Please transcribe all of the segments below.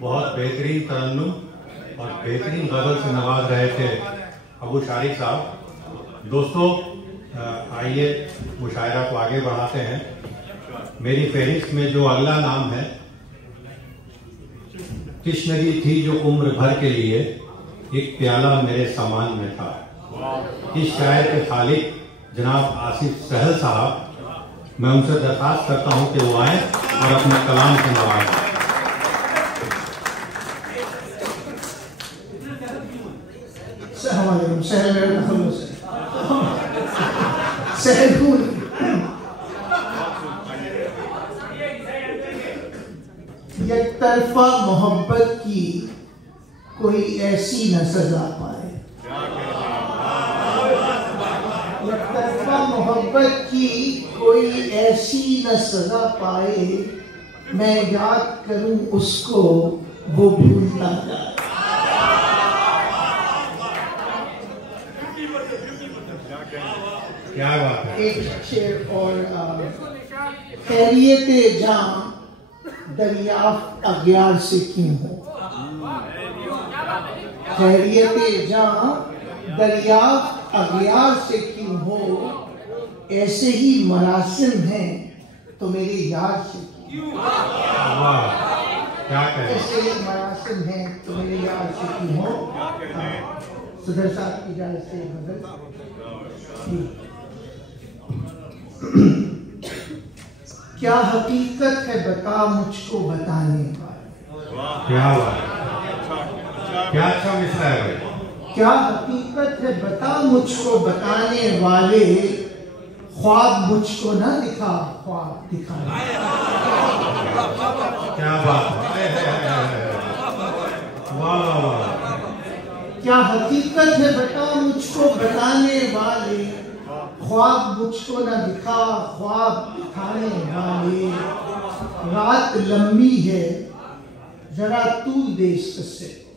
बहुत बेहतरीन तरन्नुम और बेहतरीन गज़ल से नवाज रहे थे अबू शारिक साहब। दोस्तों, आइए मुशायरा को आगे बढ़ाते हैं। मेरी फहरिस्त में जो अगला नाम है, तश्नगी थी जो उम्र भर के लिए एक प्याला मेरे सामान में था। इस शायर के खालिक जनाब आसिफ सहल साहब, मैं उनसे दरखास्त करता हूं कि वो आए और अपने कलाम से नवाजें। एक तरफा मोहब्बत की कोई ऐसी न सजा पाए, एक तरफा मोहब्बत की कोई ऐसी न सजा पाए, मैं याद करूं उसको वो भूलता जाए। क्या बात है। एक शेर और, खैरियते जान दरियाफ्त अग्यार से क्यों हो, खैरियते जान दरियाफ्त अग्यार से क्यों हो, ऐसे ही मरासिम हैं तो मेरे यार से क्यों, क्या कहें, ऐसे ही मरासिम हैं तो मेरे यार से क्यों हो। सुधर साहब की इजाजत से बदल। क्या हकीकत है बता मुझको बताने वाले, क्या बात, क्या अच्छा मिसरा है भाई। क्या हकीकत है बता मुझको बताने वाले, ख्वाब मुझको ना दिखा ख्वाब दिखाने। क्या बात है, वाह वाह। क्या हकीकत है बता मुझको बताने वाले, ख्वाब मुझको न दिखा ख्वाब दिखाने वाले। रात लंबी है जरा तू दे इस किस्से को,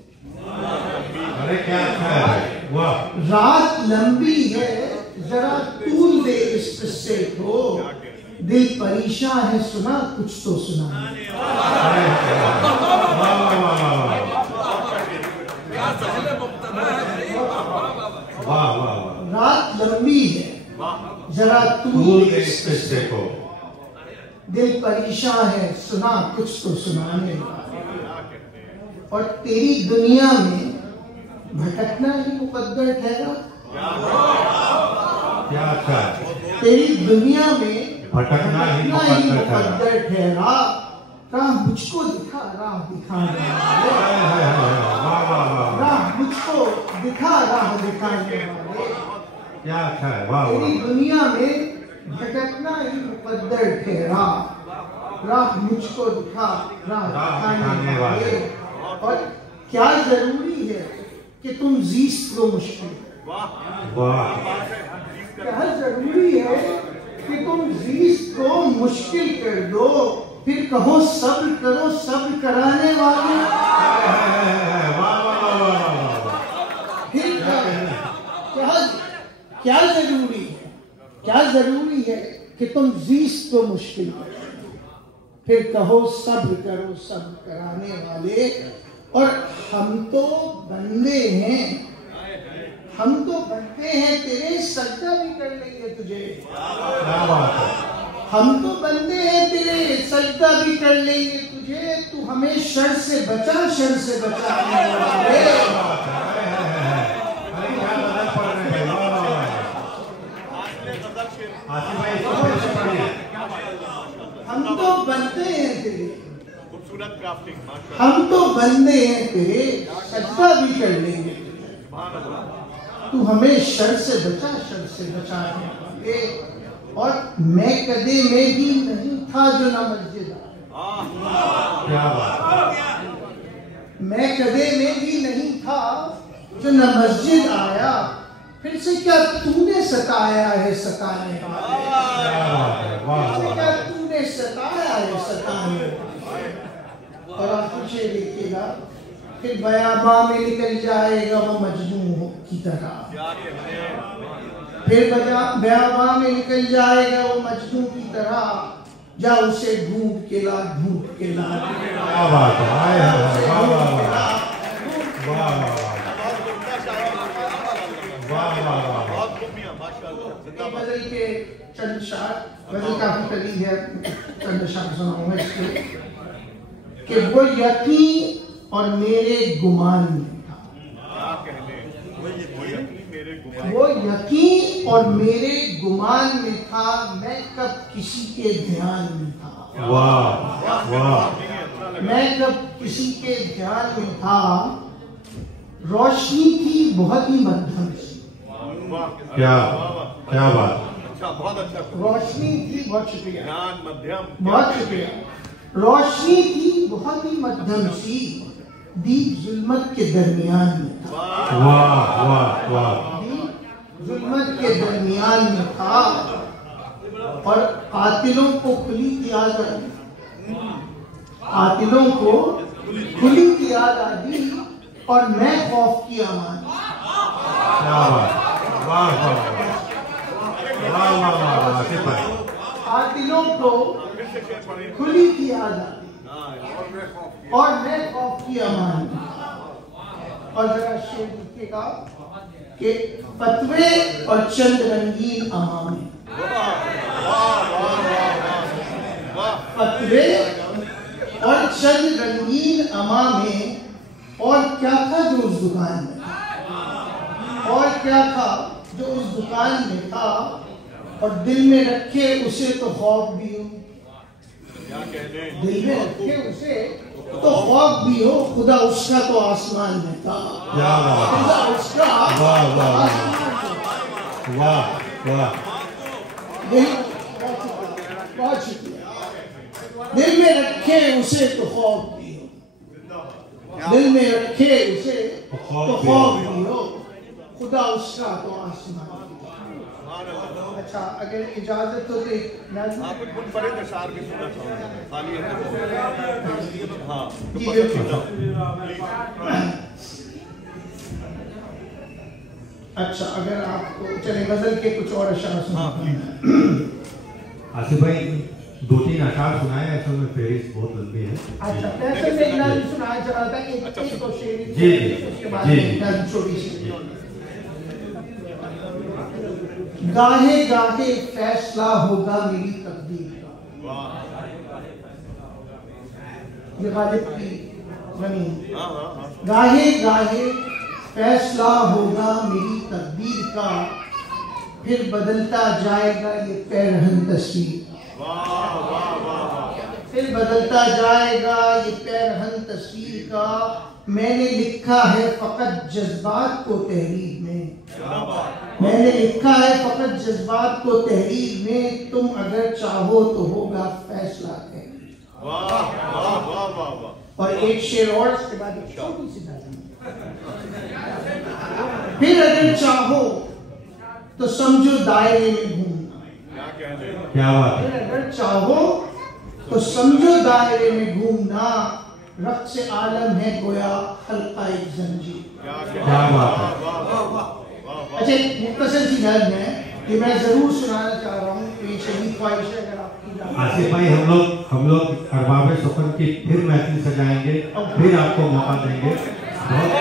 अरे क्या है, वाह। रात लंबी है जरा तूल दे इस किस्से को, दिल परेशान है सुना कुछ तो सुना। वाह वाह। रात लंबी है जरा तूल दे इस किस्से को, दिल परेशान है सुना कुछ तो सुनाने वाले। और तेरी दुनिया में भटकना ही मुकद्दर ठहरा, क्या अच्छा है। तेरी दुनिया में भटकना ही मुकद्दर ठहरा, राह मुझको दिखा राह दिखाने वाले, राह मुझको दिखा राह दिखाने वाले। क्या अच्छा है, वाह। तेरी दुनिया में भटकना ही मुकद्दर ठहरा, राह मुझको दिखा राह दिखाने वाले। और क्या जरूरी है कि तुम जीस्त लो मुश्किल, वाह। क्या जरूरी है कि तुम जीस्त को मुश्किल कर दो, फिर कहो सब्र करो सब्र कराने वाले। फिर क्या जरूरी है, क्या जरूरी है कि तुम जीस्त को मुश्किल करो, फिर कहो सब्र करो सब्र कराने वाले। और हम तो बंदे हैं, हम तो बंदे हैं तेरे, सजदा भी कर लेंगे तुझे। क्या बात है। हम तो बंदे हैं तेरे, सजदा भी कर लेंगे तुझे, तू हमें शर से बचा शर से बचाने वाले। हम तो बंदे हैं तेरे, खूबसूरत क्राफ्टिंग, हम तो बंदे हैं तेरे, सजदा भी कर लेंगे तुझे, तू हमें शर से बचा शर से बचाने वाले। और मैं कदे में भी नहीं था जो ना मस्जिद आया, क्या बात। मैं कदे में भी नहीं था जो न मस्जिद आया, फिर से क्या तूने सताया है सताने वाले, फिर से क्या तूने सताया है सताने वाले। और आप पूछे देखिएगा, फिर बयाबा में निकल जाएगा वो मजनू की तरह, फिर बयाबा में निकल जाएगा वो मजनू की तरह, जा उसे ढूंढ के ला, ढूंढ के ला। क्या बात है, वाह वाह वाह गजल के चंद शार, गजल काफी करीब है, चंद शार सुनाऊंगा इसके कि वो यकीन और मेरे गुमान में था, वो यकीन और मेरे गुमान में था, मैं कब किसी के ध्यान में था। वाह वाह, मैं कब किसी के ध्यान में था, रोशनी थी बहुत ही मध्यम सी। क्या क्या बात, बहुत अच्छा, रोशनी थी, बहुत शुक्रिया, मध्यम, बहुत शुक्रिया। रोशनी थी बहुत ही मध्यम सी, दीप जुल्मत के दरमियान में था। वाह वाह वाह, दीप जुल्मत के दरमियान में था, और कातिलों को खुली की याद आ दी, कातिलों को खुली की याद आ दी, और मैं खौफ की अमान। क्या बात, वाह वाह वाह वाह वाह, आसिफ भाई, कातिलों को खुली की याद आ दी, और मैं खौफ की अमान। और जरा शेर लिखिएगा कि फतवे और चंद रंगीन अमामे, फतवे और चंद रंगीन अमामे, और क्या था जो उस दुकान में था, और क्या था जो उस दुकान में था, और दिल में रखे उसे तो खौफ भी हो, दिल में रखे उसे तो खौफ भी हो, खुदा उसका तो आसमान में था। क्या बात, खुदा उसका वाह वाह आसमान में था। वाह वाह, बहुत शुक्रिया। दिल में रखे उसे तो खौफ भी हो, दिल में रखे उसे तो खौफ भी हो, खुदा उसका तो आसमान। अच्छा, अगर इजाजत हो तो आप कुछ मुनफरिद अशार भी सुनना चाहूँगा, खाली है। हाँ, जी बिल्कुल। अच्छा, अगर आपको चले गजल के कुछ और अशार सुनाते हैं। आसिफ भाई 2-3 अशार सुनाए, असल में फेरिस्त बहुत लंबी है। अच्छा, ऐसे में एक नाज़िम सुनाया जा रहा था, एक तो शेर, जी उसके बाद जी एक नाज़िम छोटी सी। गाहे गाहे फैसला होगा मेरी तकदीर का, ये गालिब की ज़मीन। गाहे गाहे फैसला होगा मेरी तकदीर का, फिर बदलता जाएगा ये पैरहन तस्वीर, फिर बदलता जाएगा ये पैरहन तस्वीर का। मैंने लिखा है फकत जज्बात को तहरीर में, मैंने लिखा है फकत जज्बात को तहरीर में, तुम अगर चाहो तो होगा फैसला तहरीर। और एक शेर और, इसके बाद एक छोटी सी नाज़िम। फिर अगर चाहो तो समझो दायरे में घूमना, क्या बात है, फिर अगर चाहो तो समझो दायरे में घूमना, रक्स आलम है गोया हल्का एक जंजीर। क्या बात है। अच्छा, एक मुख्तसर सी नज़्म है कि मैं जरूर सुनाना चाह रहा हूँ, ये शदीद ख्वाहिश है अगर आपकी। आसिफ भाई, हम लोग अरबाब सुखन की फिर महफिल सजाएंगे, फिर आपको मौका देंगे। बहुत